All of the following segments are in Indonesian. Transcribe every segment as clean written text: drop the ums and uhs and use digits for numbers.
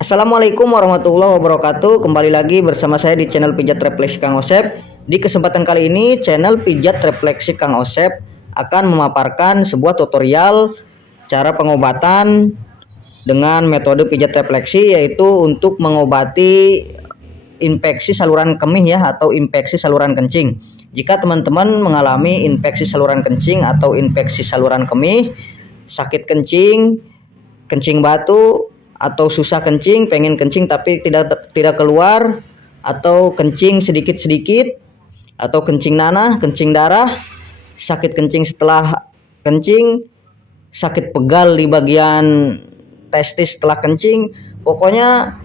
Assalamualaikum warahmatullahi wabarakatuh. Kembali lagi bersama saya di channel Pijat Refleksi Kang Osep. Di kesempatan kali ini, channel Pijat Refleksi Kang Osep akan memaparkan sebuah tutorial cara pengobatan dengan metode pijat refleksi, yaitu untuk mengobati infeksi saluran kemih ya, atau infeksi saluran kencing. Jika teman-teman mengalami infeksi saluran kencing atau infeksi saluran kemih, sakit kencing, kencing batu, atau susah kencing, pengen kencing tapi tidak keluar, atau kencing sedikit-sedikit, atau kencing nanah, kencing darah, sakit kencing setelah kencing, sakit pegal di bagian testis setelah kencing, pokoknya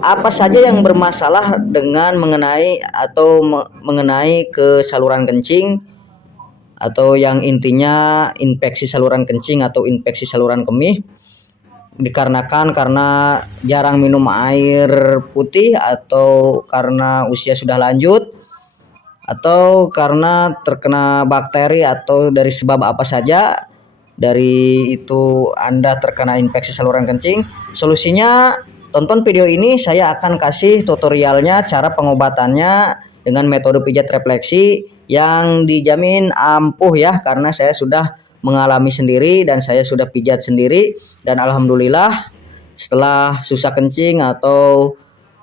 apa saja yang bermasalah dengan mengenai ke saluran kencing, atau yang intinya infeksi saluran kencing atau infeksi saluran kemih, dikarenakan karena jarang minum air putih, atau karena usia sudah lanjut, atau karena terkena bakteri, atau dari sebab apa saja dari itu Anda terkena infeksi saluran kencing. Solusinya, tonton video ini, saya akan kasih tutorialnya, cara pengobatannya dengan metode pijat refleksi yang dijamin ampuh ya, karena saya sudah mengalami sendiri dan saya sudah pijat sendiri, dan alhamdulillah setelah susah kencing atau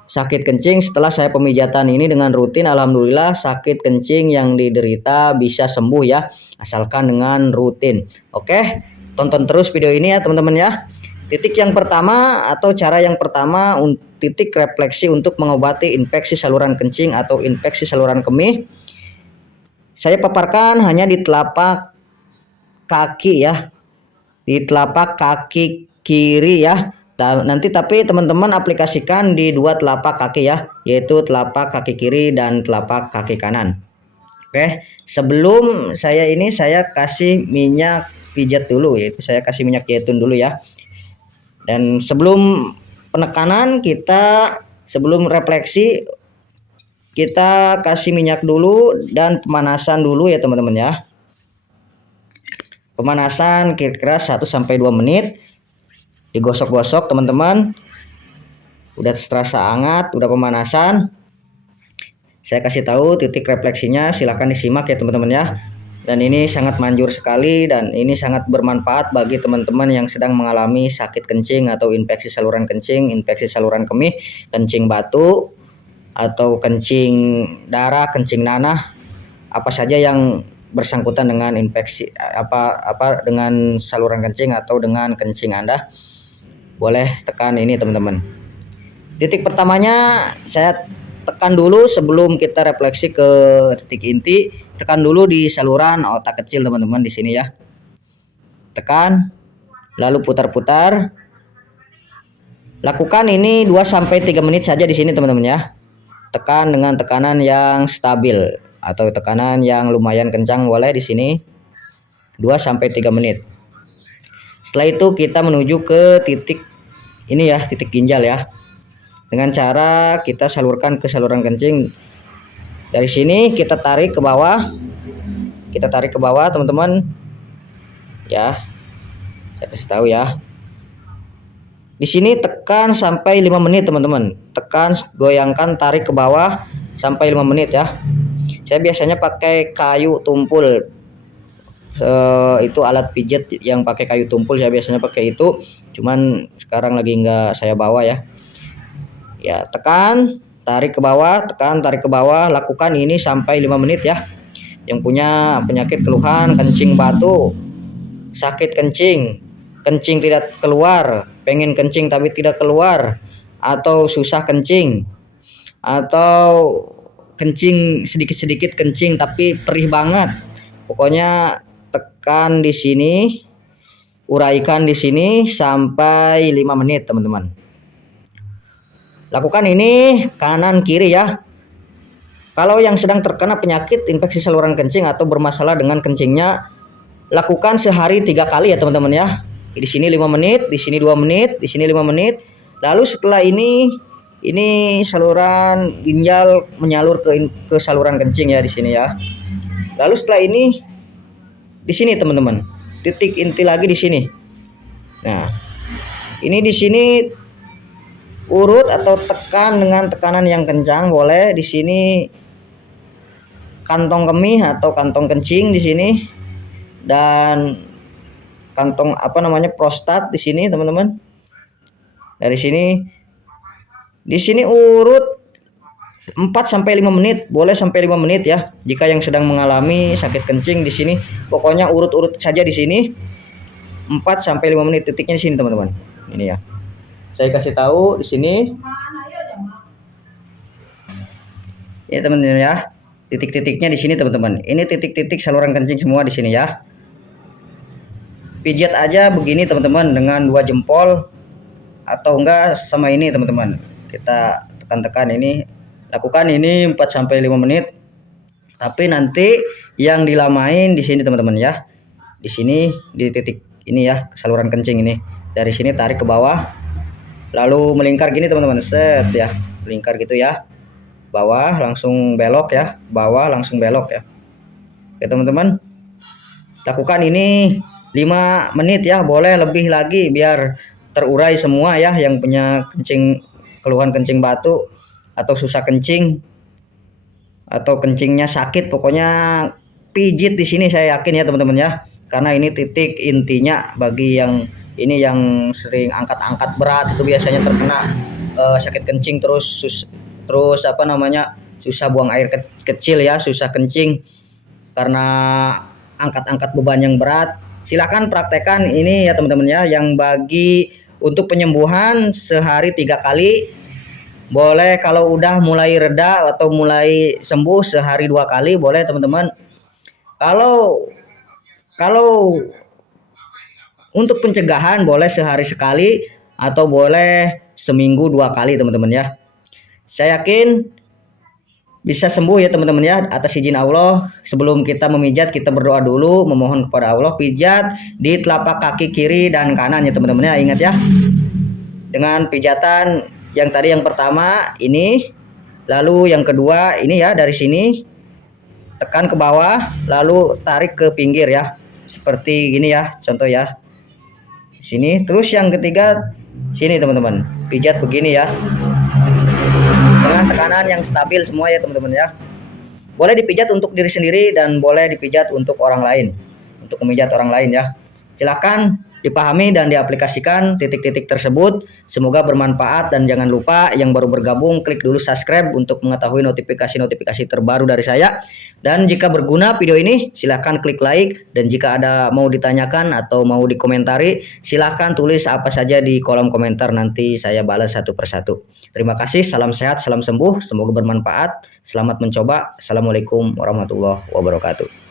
sakit kencing, setelah saya pemijatan ini dengan rutin, alhamdulillah sakit kencing yang diderita bisa sembuh ya, asalkan dengan rutin. Oke, tonton terus video ini ya teman-teman ya. Titik yang pertama atau cara yang pertama, titik refleksi untuk mengobati infeksi saluran kencing atau infeksi saluran kemih, saya paparkan hanya di telapak kaki ya, di telapak kaki kiri ya. Nanti tapi teman-teman aplikasikan di dua telapak kaki ya, yaitu telapak kaki kiri dan telapak kaki kanan. Oke, sebelum saya kasih minyak pijat dulu, yaitu saya kasih minyak zaitun dulu ya. Dan sebelum penekanan, sebelum refleksi, kita kasih minyak dulu dan pemanasan dulu ya teman-teman ya. Pemanasan kira-kira 1-2 menit, digosok-gosok teman-teman. Udah terasa hangat, udah pemanasan, saya kasih tahu titik refleksinya, silahkan disimak ya teman-teman ya. Dan ini sangat manjur sekali, dan ini sangat bermanfaat bagi teman-teman yang sedang mengalami sakit kencing atau infeksi saluran kencing, infeksi saluran kemih, kencing batu, atau kencing darah, kencing nanah, apa saja yang bersangkutan dengan infeksi dengan saluran kencing atau dengan kencing Anda, boleh tekan ini teman-teman. Titik pertamanya saya tekan dulu sebelum kita refleksi ke titik inti, tekan dulu di saluran otak kecil teman-teman, di sini ya. Tekan, lalu putar-putar. Lakukan ini 2-3 menit saja di sini teman-teman ya. Tekan dengan tekanan yang stabil atau tekanan yang lumayan kencang, boleh di sini 2-3 menit. Setelah itu kita menuju ke titik ini ya, titik ginjal ya. Dengan cara kita salurkan ke saluran kencing. Dari sini kita tarik ke bawah. Kita tarik ke bawah teman-teman. Ya. Saya kasih tahu ya. Di sini tekan sampai 5 menit teman-teman. Tekan, goyangkan, tarik ke bawah sampai 5 menit ya. Saya biasanya pakai kayu tumpul. Itu alat pijat yang pakai kayu tumpul, saya biasanya pakai itu. Cuman sekarang lagi nggak saya bawa ya. Ya, tekan, tarik ke bawah, tekan, tarik ke bawah, lakukan ini sampai 5 menit ya. Yang punya penyakit keluhan kencing batu, sakit kencing, kencing tidak keluar, pengen kencing tapi tidak keluar, atau susah kencing, atau kencing sedikit-sedikit kencing tapi perih banget. Pokoknya tekan di sini, uraikan di sini sampai 5 menit teman-teman. Lakukan ini kanan kiri ya. Kalau yang sedang terkena penyakit infeksi saluran kencing atau bermasalah dengan kencingnya, lakukan sehari 3 kali ya teman-teman ya. Di sini 5 menit, di sini 2 menit, di sini 5 menit. Lalu setelah ini saluran ginjal menyalur ke saluran kencing ya, di sini ya. Lalu setelah ini di sini teman-teman, titik inti lagi di sini. Nah, Ini di sini urut atau tekan dengan tekanan yang kencang, boleh di sini kantong kemih atau kantong kencing di sini, dan kantong prostat di sini teman-teman. Dari sini di sini urut 4 sampai 5 menit, boleh sampai 5 menit ya. Jika yang sedang mengalami sakit kencing di sini, pokoknya urut-urut saja di sini 4 sampai 5 menit, titiknya di sini teman-teman. Ini ya. Saya kasih tahu di sini. Ya teman-teman ya. Titik-titiknya di sini teman-teman. Ini titik-titik saluran kencing semua di sini ya. Pijat aja begini teman-teman dengan 2 jempol atau enggak sama ini teman-teman. Kita tekan-tekan ini, lakukan ini 4 sampai 5 menit. Tapi nanti yang dilamain di sini teman-teman ya. Di sini di titik ini ya, saluran kencing ini. Dari sini tarik ke bawah. Lalu melingkar gini teman-teman. Set ya. Melingkar gitu ya. Bawah langsung belok ya, bawah langsung belok ya. Oke teman-teman, lakukan ini 5 menit ya, boleh lebih lagi biar terurai semua ya yang punya kencing, keluhan kencing batu atau susah kencing atau kencingnya sakit, pokoknya pijit di sini saya yakin ya teman-teman ya, karena ini titik intinya bagi yang ini yang sering angkat-angkat berat itu biasanya terkena sakit kencing, terus susah buang air kecil ya, susah kencing karena angkat-angkat beban yang berat. Silakan praktekkan ini ya teman-teman ya, yang bagi untuk penyembuhan sehari 3 kali, boleh kalau udah mulai reda atau mulai sembuh sehari 2 kali boleh teman-teman. Kalau untuk pencegahan boleh sehari sekali atau boleh seminggu 2 kali teman-teman ya. Saya yakin bisa sembuh ya teman-teman ya, atas izin Allah. Sebelum kita memijat, kita berdoa dulu, memohon kepada Allah. Pijat di telapak kaki kiri dan kanan ya teman-teman ya, ingat ya. Dengan pijatan yang tadi yang pertama ini, lalu yang kedua ini ya, dari sini tekan ke bawah, lalu tarik ke pinggir ya, seperti gini ya, contoh ya. Sini, terus yang ketiga sini teman-teman, pijat begini ya, dengan tekanan yang stabil semua ya teman-teman ya. Boleh dipijat untuk diri sendiri dan boleh dipijat untuk orang lain, untuk memijat orang lain ya. Silahkan dipahami dan diaplikasikan titik-titik tersebut. Semoga bermanfaat, dan jangan lupa yang baru bergabung klik dulu subscribe untuk mengetahui notifikasi-notifikasi terbaru dari saya. Dan jika berguna video ini silahkan klik like, dan jika ada mau ditanyakan atau mau dikomentari silahkan tulis apa saja di kolom komentar, nanti saya balas satu persatu. Terima kasih, salam sehat, salam sembuh, semoga bermanfaat, selamat mencoba. Assalamualaikum warahmatullahi wabarakatuh.